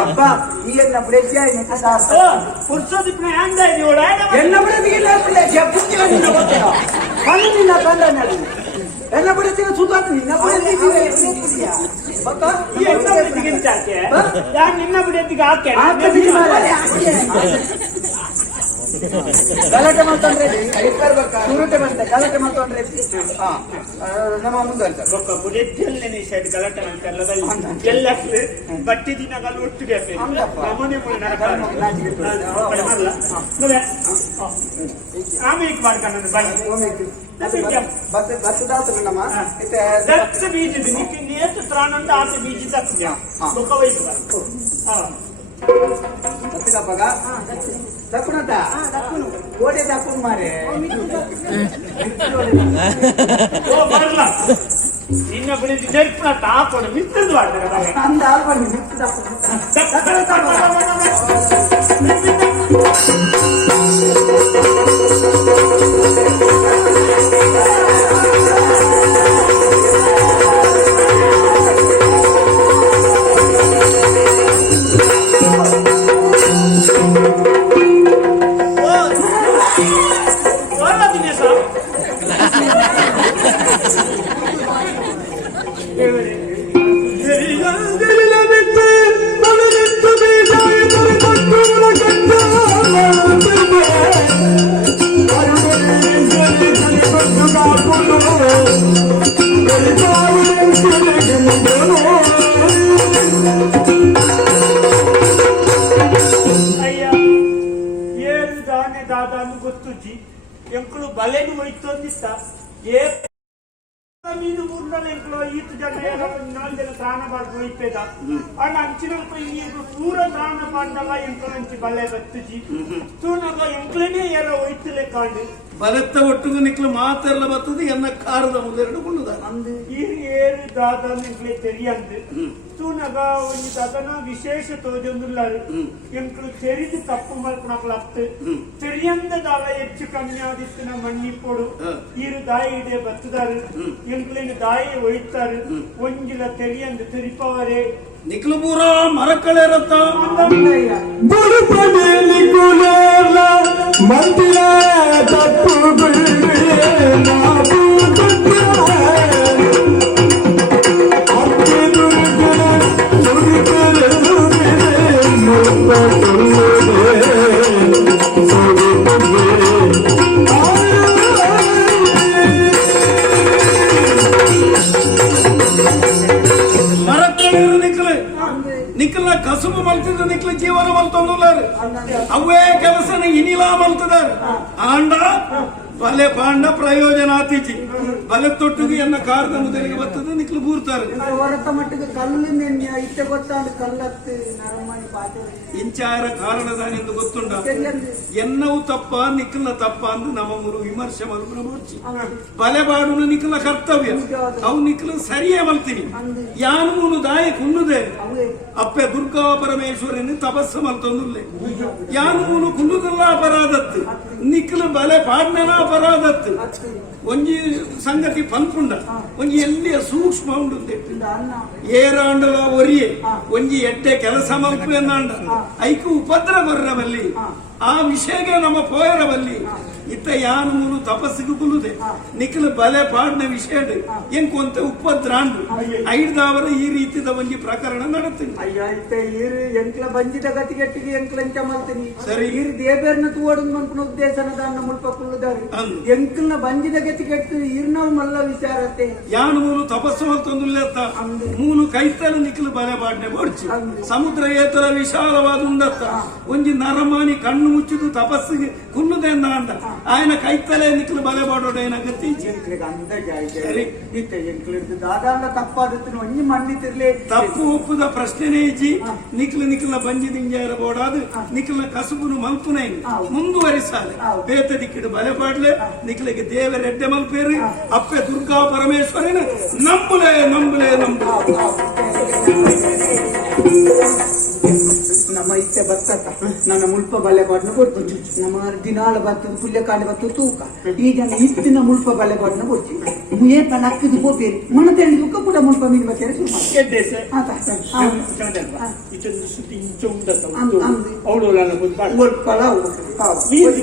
ಅಬ್ಬಾ ಈ ಎನ್ನ ಬ್ರೆಜ್ ಆಯ್ತು ಪುರ್ಸೋದಿ ಹ್ಯಾಂಗ ಇದೆ ಓಡ ಎನ್ನ ಬ್ರೆಜ್ಗೆ ಲೇಪಲೆ ಜಪ್ಪುಗೆ ನಿನ್ನ ಗೊತ್ತಿಲ್ಲ ಕಣ್ಣು ನಿನ್ನ ಕಂಡ ನಡಿ ಎನ್ನ ಬ್ರೆಜ್ಗೆ ಸುತ್ತಾತ ನಿನ್ನ ಬ್ರೆಜ್ಗೆ ಎತ್ತಿದ್ಯಾ ಬಕ್ಕ ಈ ಎನ್ನ ಬ್ರೆಜ್ಗೆ ಚಾಕೆ ಯಾರು ನಿನ್ನ ಬ್ರೆಜ್ಗೆ ಹಾಕೆ ಗಲಾಟೆ ಮಾಡ್ಕೊಂಡ್ರೆ ಸುರುಟೆ ಬಂತೆ ಗಲಾಟೆ ಮಾಡ್ಕೊಂಡ್ರೆ ನಮ್ಮ ಮುಂದುವರಿಸ ಬುಡೆತ್ತಿಯಲ್ಲೇ ನೀ ಸೈಡ್ ಗಲಾಟೆ ಮಾಡ್ತಾರಲ್ಲ ಎಲ್ಲ ಬಟ್ಟಿ ದಿನಗಳು ಒಟ್ಟಿಗೆ ನಮೂನೆ ಆಮೇಲೆ ಮಾಡ್ಕೊಂಡು ದಕ್ಷ ಬೀಜದ ನೇತು ತ್ರಾಣ ಅಂತ ಆತ ಬೀಜ ದಕ್ಷ ವಹಿಸ ದಕ್ಕುಣತ ಓಡೆ ದಕ್ಕುಣ್ ಮಾರೆ ನಿನ್ನ ಬಿಡಿ ನೆರ್ಪುಣ ತಾಕೋಣ ಮಿತ್ತದು ಮಾಡ್ತಾರೆ ಅಂದ ಆಲ್ಬಂಡಿ ಮಿತ್ತದ ಎಂಕಳು ಬಲೆನು ಹೋಯ್ತು ಅಂದಿತ್ತ ಮೀನು ಮೂರ್ನಲ್ಲಿ ಎಂಕಳು ಈತು ಜನ 4 ಜನ ತ್ರಾಣ ಬಾರ್ದು ಹೋಯ್ಪೇದ ಅಣ್ಣ ಅಂಚಿನಲ್ಪ ನೀರು ಪೂರ ತ್ರಾಣ ಬಾರ್ದಲ್ಲ ಎಂಕಳು ಅಂಚಿ ಬಲೆ ಬತ್ತುಜಿ ತೂನಗ ಎಂಕ್ಲೇನೆ ಎಲ್ಲ ಹೋಯ್ತಲೆ ಕಾಂಡು ಬಲೆತ್ತ ಒಟ್ಟಿಗೆ ನಿಕ್ಲು ಮಾತೆಲ್ಲ ಬರ್ತದೆ ಎನ್ನ ಕಾರದ ಮುಂದೆರಡು ಕೊಂಡುದ ಈರು ಏರು ದಾದ ಎಂಕ್ಲೆ ತೆರಿಯಂದು ತೂನಗ ಒಂದು ದದನ ವಿಶೇಷ ತೋಜೊಂದುಲ್ಲಾರು ಎಂಕಳು ತೆರಿದು ತಪ್ಪು ಮಲ್ಪನಕ್ಲ ಹತ್ತು ತೆರಿಯಂದ ದಾಲ ಹೆಚ್ಚು ಕಮ್ಮಿ ಆದಿತ್ತು ನಮ್ಮ ಮಣ್ಣಿಪ್ಪೋಡು ಈರು ದಾಯಿ ಇದೆ ಬತ್ತದಾರು ಎಂಕ್ಲೇನು ದಾಯಿ ಒಯ್ತಾರು ಒಂಜಿಲ ತೆರಿಯಂದು ತೆರಿಪವರೇ ನಿಕ್ಲು ಪೂರ ಮರಕಳೆರತ್ತ ಮಂದಿರ ತಪ್ಪು ನಿಕ್ಕಲ ಕಸುಬು ಮಲ್ತಿದ್ರು ನಿಕ್ಲ ಜೀವನ ಮಲ್ತೊಂದುಲ್ಲಾರು ಅವೇ ಕೆಲಸನ ಇನಿಲ ಮಲ್ತದಾರು ಆಂಡ ಬಲೆ ಪಾಂಡ ಪ್ರಯೋಜನ ಆತೀಚಿ ಬಲೆ ತೊಟ್ಟಿಗೆ ಎನ್ನ ಕಾರದ ಮುದಲಿಗೆ ಬರ್ತದೆ ನಿಕ್ಲು ಬೂರ್ತಾರೆ ಹೊರತ ಮಟ್ಟಿಗೆ ಕಲ್ಲಿನ ಇತ್ತೆ ಗೊತ್ತಾಂಡು ಕಲ್ಲತ್ತು ನರಮಣಿ ಪಾತೆ ಇಂಚಾರ ಕಾರಣದಾನೆಂದು ಗೊತ್ತುಂಡ ಎನ್ನವು ತಪ್ಪ ನಿಕ್ಲ ತಪ್ಪ ಅಂದು ನಮ್ಮ ಮೂರು ವಿಮರ್ಶೆ ಮಲ್ಪನ ಬೋರ್ಚಿ ಬಲೆ ಬಾಡುನು ನಿಕ್ಲ ಕರ್ತವ್ಯ ಅವು ನಿಕ್ಲು ಸರಿಯೇ ಮಲ್ತೀನಿ ಯಾನು ಮೂನು ದಾಯ ಕುನ್ನುದೆ ಅಪ್ಪೆ ದುರ್ಗಾ ಪರಮೇಶ್ವರನ ತಪಸ್ಸು ಮಲ್ತೊಂದುಲ್ಲೆ ಯಾನು ಮೂನು ಕುನ್ನುದಲ್ಲ ಅಪರಾಧತ್ತು ನಿಕ್ಲು ಬಲೆ ಪಾಡ್ನನ ಅಪರಾಧತ್ತು ಒಂಜಿ ಸಂಗತಿ ಪನ್ಪುಂಡ ಒಂಜಿ ಎಲ್ಲಿಯ ಸೂಕ್ಷ್ಮ ಉಂಡು ಏರಾಂಡಲ ಒರಿಯೆ ಒಂಜಿ ಎಡ್ಡೆ ಕೆಲಸ ಮಲ್ಪು ಎನ್ನಾಂಡ ಐಕು ಉಪದ್ರ ಬರ್ರವಲ್ಲಿ ಆ ವಿಷಯಗೆ ನಮ್ಮ ಪೋಯರವಲ್ಲಿ ಇತ್ತ ಯಾನು ಮೂರು ತಪಸ್ಸಿಗೆ ಕುಲುದೆ ನಿಖಿಲ ಬಲೆ ಪಾಡ್ನ ವಿಷಯ ಎಂಕೊಂತ ಉಪದ್ರಾಂಡು ಐಡ್ದವರ ಈ ರೀತಿದ ಒಂಜಿ ಪ್ರಕರಣ ನಡತೀನಿ ಎಂಕ್ಲ ಬಂಜಿದ ಗತಿಗೆಟ್ಟಿಗೆ ಎಂಕ್ಲಂಚ ಮಲ್ತೀನಿ ಸರಿ ಈರು ದೇಬೇರ್ನ ತೂವಡು ಮನ್ಪುನ ಉದ್ದೇಶನದ ಅನ್ನ ಮುಲ್ಪ ಕುಲ್ಲುದಾರು ಎಂಕ್ಲನ ಬಂಜಿದ ಗತಿಗೆಟ್ಟು ಈರ್ನವ್ ಮಲ್ಲ ವಿಚಾರತೆ ಯಾನು ಮೂರು ತಪಸ್ಸು ಮಲ್ತೊಂದುಲ್ಲೆತ್ತ ಮೂನು ಕೈತಲು ನಿಖಿಲು ಬಲೆ ಪಾಡ್ನೆ ಬೋಡ್ಚಿ ಸಮುದ್ರ ಏತರ ವಿಶಾಲವಾದ ಉಂಡತ್ತ ಒಂಜಿ ನರಮಾನಿ ಕಣ್ಣು ಮುಚ್ಚಿದು ತಪಸ್ಸಿಗೆ ಕುನ್ನುದೆ ಅಂದ ఆయన కైతలే నిక్కులు బలే పడోడైనా గతి ತಪ್ಪು ಒಪ್ಪುದ ಪ್ರಶ್ನೆನೇ ಇಜ್ಜಿ ನಿಕ್ಲು ನಿಕ್ಲ ಬಂಜಿ ದಿಂಜಾರ ಬೋಡಾದು ನಿಕ್ಲ ಕಸುಬುನು ಮಲ್ಪುನೈ ಮುಂದುವರಿಸಾಲೆ ಬೇತ ದಿಕ್ಕಿಡು ಬಲೆ ಪಾಡ್ಲೆ ನಿಕ್ಲಿಗೆ ದೇವರೆಡ್ಡೆ ಮಲ್ಪೇರು ಅಪ್ಪೆ ದುರ್ಗಾ ಪರಮೇಶ್ವರನ ನಂಬುಲೆ ನಂಬುಲೆ ನಂಬುಲೆ ನಮ್ಮ ಇಚ್ಛೆ ಇತ್ತೆ ಬತ್ತಕ್ಕ ನನ್ನ ಮುಲ್ಪ ಬಲ್ಲೆ ಪಾಟ್ನ ಕೊಡ್ತೀನಿ ನಮ್ಮ ದಿನಾಳ ಬತ್ತದ ಪುಲ್ಯ ಕಾಂಡ ಬತ್ತದ ತೂಕ ಈ ಜನ ಇತ್ತಿನ ಮುಲ್ಪ ಬಲ್ಲೆ ಪಾಟ್ನ ಕೊಡ್ತೀನಿ ಮುಯೇ ಪಲಕ್ಕದು ಹೋಗ್ಬೇರಿ ಮನ ತೆಂಡುಕ ಕೂಡ ಮುಲ್ಪ ಮೀನು ಬತ್ತೇನೆ ಶುರು ಮಾಡಿ ಎಡ್ಡೆ ಸರ್ ಇದೊಂದು ಸುದ್ದಿ ಇಂಚ ಉಂಡತ ಅವಳು ಮುಲ್ಪಳ ಮೀನು